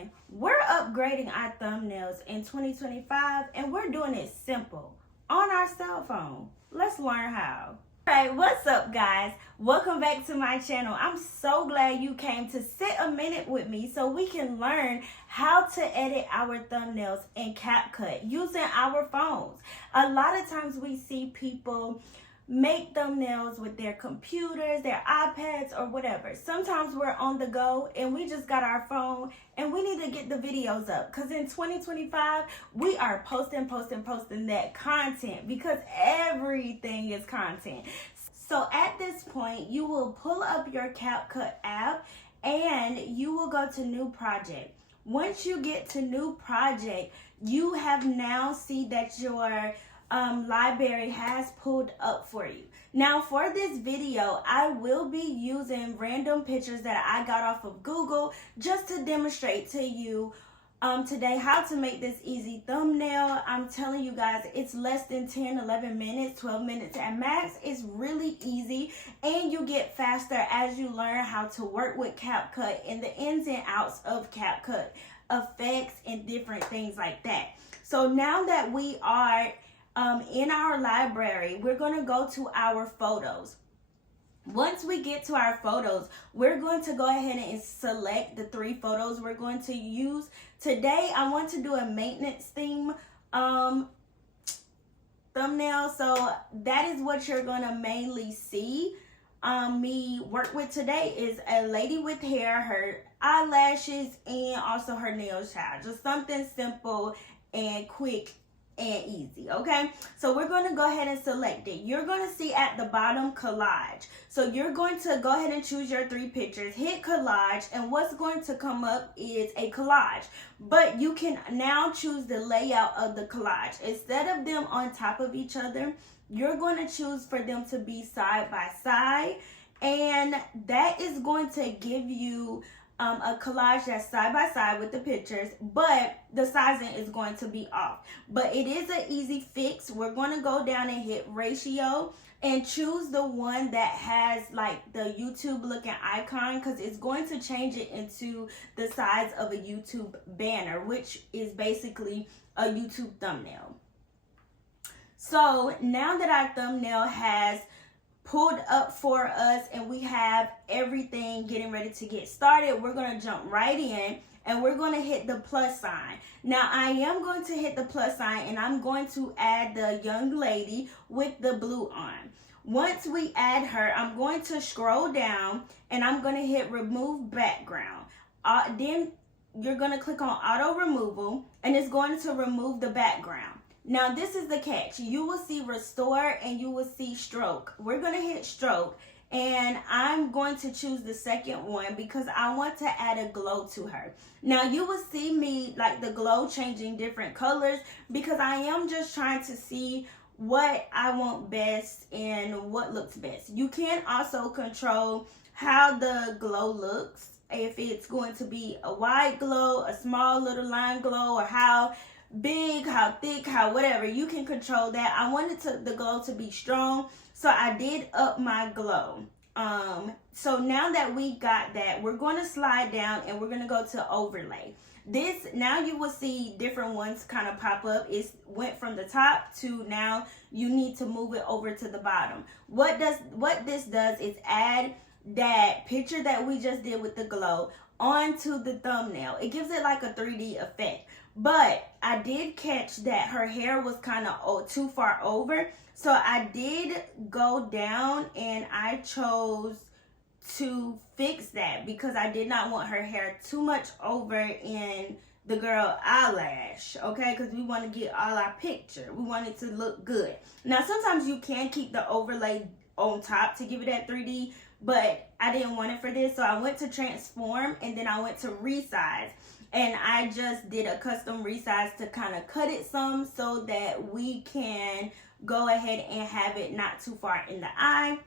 Listen, we're upgrading our thumbnails in 2025 and we're doing it simple on our cell phone. Let's learn how. Alright, what's up guys? Welcome back to my channel. I'm so glad you came to sit a minute with me so we can learn how to edit our thumbnails in CapCut using our phones. A lot of times we see people make thumbnails with their computers, their iPads, or whatever. Sometimes we're on the go and we just got our phone and we need to get the videos up, because in 2025 we are posting that content, because everything is content. So at this point, you will pull up your CapCut app and you will go to new project. Once you get to new project, you have now see that your library has pulled up for you. Now for this video, I will be using random pictures that I got off of Google just to demonstrate to you today how to make this easy thumbnail. I'm telling you guys, it's less than 10, 11 minutes, 12 minutes at max. It's really easy and you get faster as you learn how to work with CapCut and the ins and outs of CapCut, effects and different things like that. So now that we are in our library, we're going to go to our photos. Once we get to our photos, we're going to go ahead and select the 3 photos we're going to use. Today, I want to do a maintenance theme thumbnail. So that is what you're going to mainly see me work with today, is a lady with hair, her eyelashes, and also her nails, child. Just something simple and quick and easy. Okay, so we're going to go ahead and select it. You're going to see at the bottom collage. So you're going to go ahead and choose your 3 pictures, hit collage, and what's going to come up is a collage. But you can now choose the layout of the collage. Instead of them on top of each other, you're going to choose for them to be side by side, and that is going to give you a collage that's side by side with the pictures, but the sizing is going to be off. But it is an easy fix. We're going to go down and hit ratio and choose the one that has like the YouTube looking icon, because it's going to change it into the size of a YouTube banner, which is basically a YouTube thumbnail. So now that our thumbnail has pulled up for us and we have everything getting ready to get started, we're going to jump right in and we're going to hit the plus sign. Now I am going to hit the plus sign and I'm going to add the young lady with the blue on. Once we add her, I'm going to scroll down and I'm going to hit remove background. Then you're going to click on auto removal and it's going to remove the background. Now this is the catch. You will see restore and you will see stroke. We're going to hit stroke and I'm going to choose the second one because I want to add a glow to her. Now you will see me like the glow changing different colors because I am just trying to see what I want best and what looks best. You can also control how the glow looks. If it's going to be a wide glow, a small little line glow, or how big, how thick, how whatever, you can control that. I wanted the glow to be strong, so I did up my glow. So now that we got that, we're going to slide down and we're going to go to overlay. This, now you will see different ones kind of pop up. It went from the top to now you need to move it over to the bottom. What this does is add that picture that we just did with the glow onto the thumbnail. It gives it like a 3D effect. But I did catch that her hair was kind of too far over. So I did go down and I chose to fix that because I did not want her hair too much over in the girl eyelash. Okay, because we want to get all our picture. We want it to look good. Now sometimes you can keep the overlay on top to give it that 3D, but I didn't want it for this. So I went to transform and then I went to resize. And I just did a custom resize to kind of cut it some so that we can go ahead and have it not too far in the eye.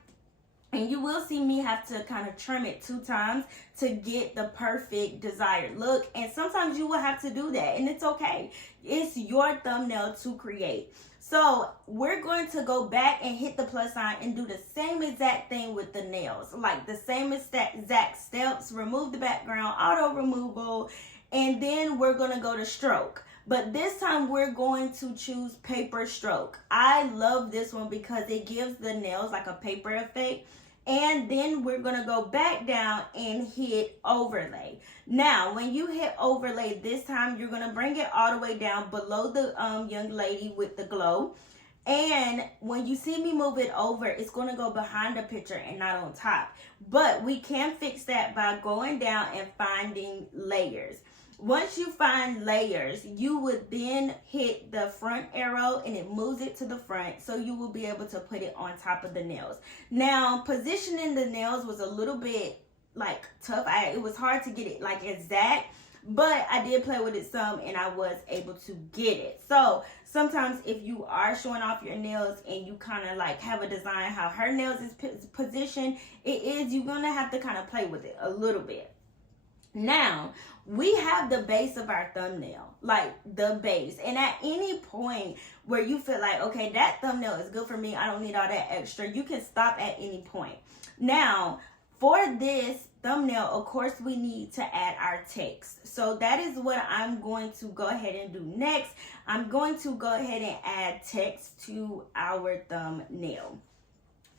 And you will see me have to kind of trim it 2 times to get the perfect desired look. And sometimes you will have to do that, and it's okay. It's your thumbnail to create. So we're going to go back and hit the plus sign and do the same exact thing with the nails. Like the same exact steps, remove the background, auto removal, And then we're going to go to stroke. But this time we're going to choose paper stroke. I love this one because it gives the nails like a paper effect. And then we're going to go back down and hit overlay. Now, when you hit overlay this time, you're going to bring it all the way down below the young lady with the glow. And when you see me move it over, it's going to go behind the picture and not on top. But we can fix that by going down and finding layers. Once you find layers, you would then hit the front arrow and it moves it to the front, so you will be able to put it on top of the nails. Now, positioning the nails was a little bit like tough. It was hard to get it like exact, but I did play with it some and I was able to get it. So sometimes if you are showing off your nails and you kind of like have a design how her nails is positioned, you're gonna have to kind of play with it a little bit. Now, we have the base of our thumbnail, like the base. And at any point where you feel like, okay, that thumbnail is good for me, I don't need all that extra, you can stop at any point. Now, for this thumbnail, of course, we need to add our text. So that is what I'm going to go ahead and do next. I'm going to go ahead and add text to our thumbnail.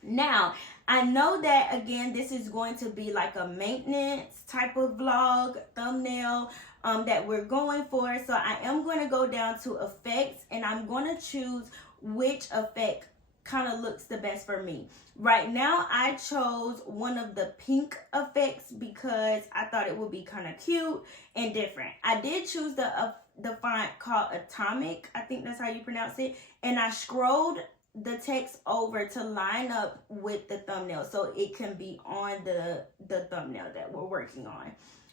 Now, I know that, again, this is going to be like a maintenance type of vlog thumbnail that we're going for. So I am going to go down to effects and I'm going to choose which effect kind of looks the best for me. Right now, I chose one of the pink effects because I thought it would be kind of cute and different. I did choose the font called Atomic. I think that's how you pronounce it. And I scrolled the text over to line up with the thumbnail so it can be on the thumbnail that we're working on.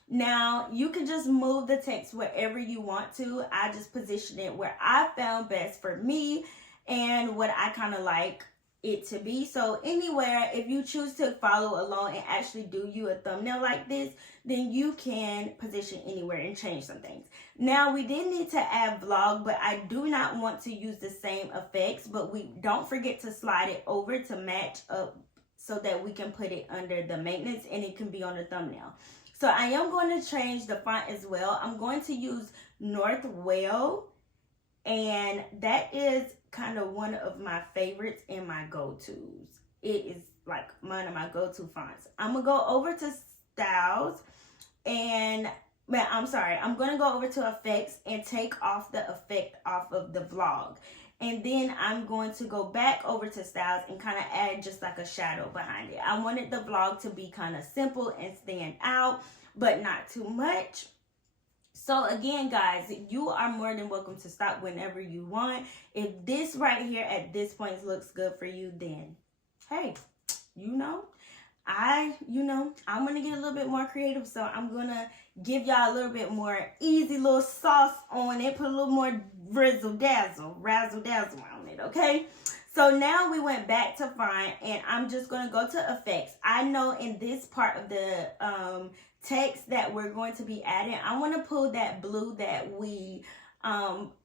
Now, you can just move the text wherever you want to. I just position it where I found best for me and what I kind of like it to be. So anywhere, if you choose to follow along and actually do you a thumbnail like this, then you can position anywhere and change some things. Now, we did need to add vlog, but I do not want to use the same effects, but we don't forget to slide it over to match up so that we can put it under the maintenance and it can be on the thumbnail. So I am going to change the font as well. I'm going to use Northwell, and that is kind of one of my favorites and my go-tos. It is like one of my go-to fonts. I'm gonna go over to styles and I'm gonna go over to effects and take off the effect off of the vlog, and then I'm going to go back over to styles and kind of add just like a shadow behind it. I wanted the vlog to be kind of simple and stand out, but not too much. So again, guys, you are more than welcome to stop whenever you want. If this right here at this point looks good for you, then hey, I'm going to get a little bit more creative. So I'm going to give y'all a little bit more easy little sauce on it. Put a little more razzle dazzle on it, okay? So now we went back to font and I'm just going to go to effects. I know in this part of the text that we're going to be adding, I want to pull that blue that we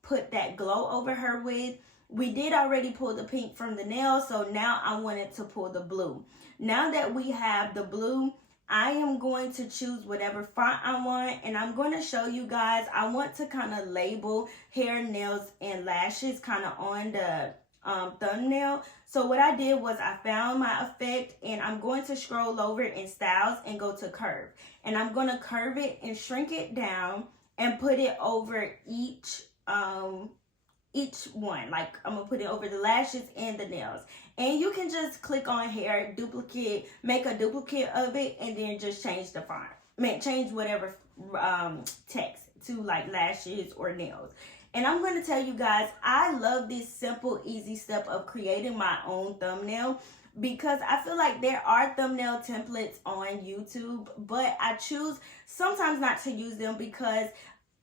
put that glow over her with. We did already pull the pink from the nail, so now I wanted to pull the blue. Now that we have the blue, I am going to choose whatever font I want, and I'm going to show you guys. I want to kind of label hair, nails, and lashes kind of on the thumbnail. So what I did was I found my effect and I'm going to scroll over in styles and go to curve, and I'm going to curve it and shrink it down and put it over each one. Like I'm gonna put it over the lashes and the nails, and you can just click on hair, duplicate, make a duplicate of it, and then just change the font, change whatever text to like lashes or nails. And I'm going to tell you guys, I love this simple, easy step of creating my own thumbnail because I feel like there are thumbnail templates on YouTube, but I choose sometimes not to use them because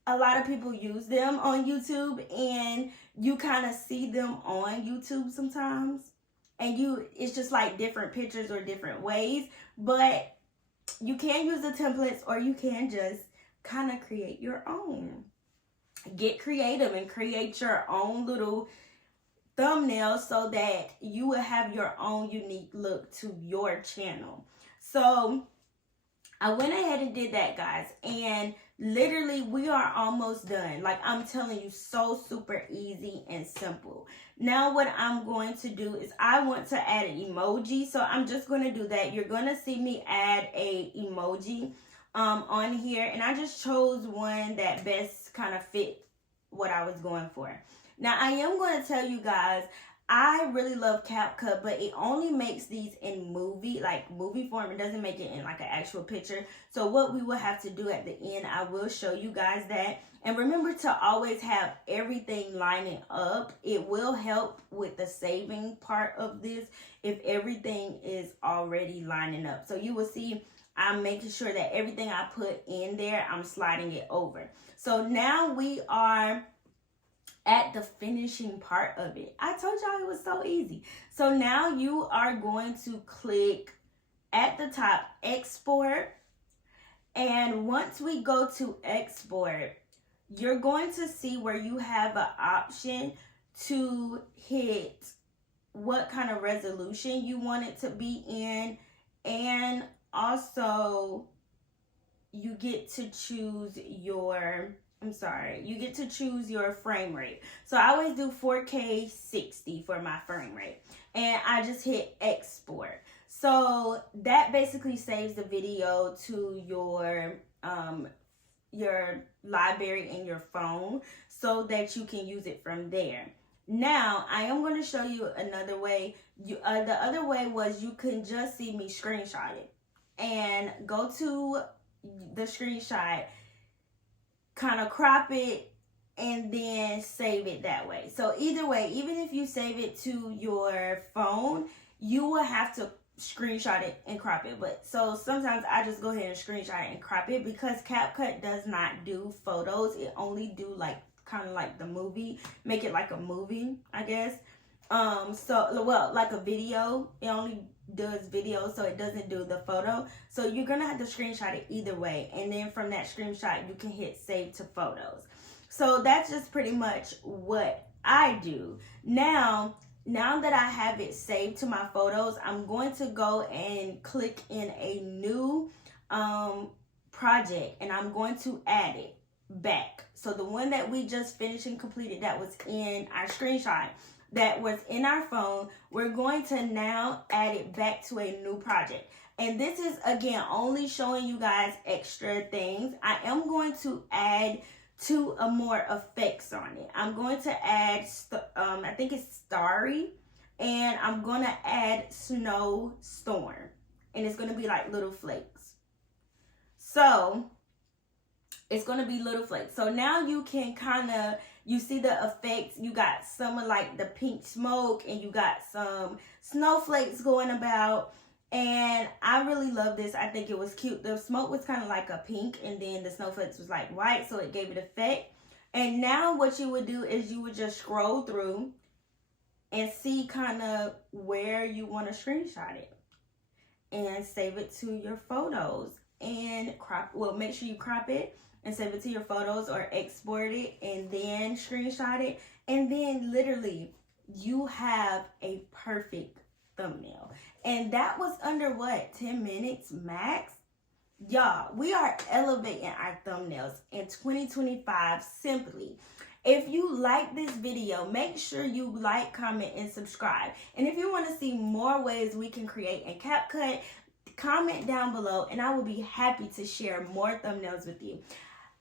a lot of people use them on YouTube and you kind of see them on YouTube sometimes. And it's just like different pictures or different ways, but you can use the templates or you can just kind of create your own. Get creative and create your own little thumbnail so that you will have your own unique look to your channel. So I went ahead and did that, guys. And Literally, we are almost done. Like, I'm telling you, so super easy and simple. Now what I'm going to do is I want to add an emoji. So I'm just going to do that. You're going to see me add a emoji on here. And I just chose one that best kind of fit what I was going for. Now, I am going to tell you guys, I really love CapCut, but it only makes these in movie form. It doesn't make it in like an actual picture. So what we will have to do at the end, I will show you guys that. And remember to always have everything lining up. It will help with the saving part of this if everything is already lining up. So you will see I'm making sure that everything I put in there, I'm sliding it over. So now we are at the finishing part of it. I told y'all it was so easy. So now you are going to click at the top, export. And once we go to export, you're going to see where you have an option to hit what kind of resolution you want it to be in. And also you get to choose your frame rate. So I always do 4K 60 for my frame rate. And I just hit export. So that basically saves the video to your library in your phone so that you can use it from there. Now, I am going to show you another way. The other way was you can just see me screenshot it. And go to the screenshot, kind of crop it, and then save it that way. So either way, even if you save it to your phone, you will have to screenshot it and crop it. But so sometimes I just go ahead and screenshot it and crop it because CapCut does not do photos. It only do like kind of like the movie, make it like a movie, I guess. Like a video. It only does video, so it doesn't do the photo. So you're gonna have to screenshot it either way, and then from that screenshot you can hit save to photos. So that's just pretty much what I do. Now that I have it saved to my photos, I'm going to go and click in a new project, and I'm going to add it back. So the one that we just finished and completed, that was in our screenshot, that was in our phone, we're going to now add it back to a new project. And this is, again, only showing you guys extra things. I am going to add two more effects on it. I'm going to add, I think it's Starry, and I'm going to add Snowstorm. And it's going to be like little flakes. So it's going to be little flakes. So now you can kind of, you see the effects. You got some of like the pink smoke, and you got some snowflakes going about. And I really love this. I think it was cute. The smoke was kind of like a pink, and then the snowflakes was like white, so it gave it effect. And now what you would do is you would just scroll through and see kind of where you want to screenshot it and save it to your photos and make sure you crop it and save it to your photos, or export it and then screenshot it. And then literally you have a perfect thumbnail. And that was under what, 10 minutes max? Y'all, we are elevating our thumbnails in 2025 simply. If you like this video, make sure you like, comment, and subscribe. And if you want to see more ways we can create in CapCut, comment down below and I will be happy to share more thumbnails with you.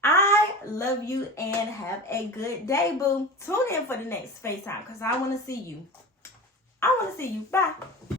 I love you and have a good day, boo. Tune in for the next FaceTime because I want to see you. Bye.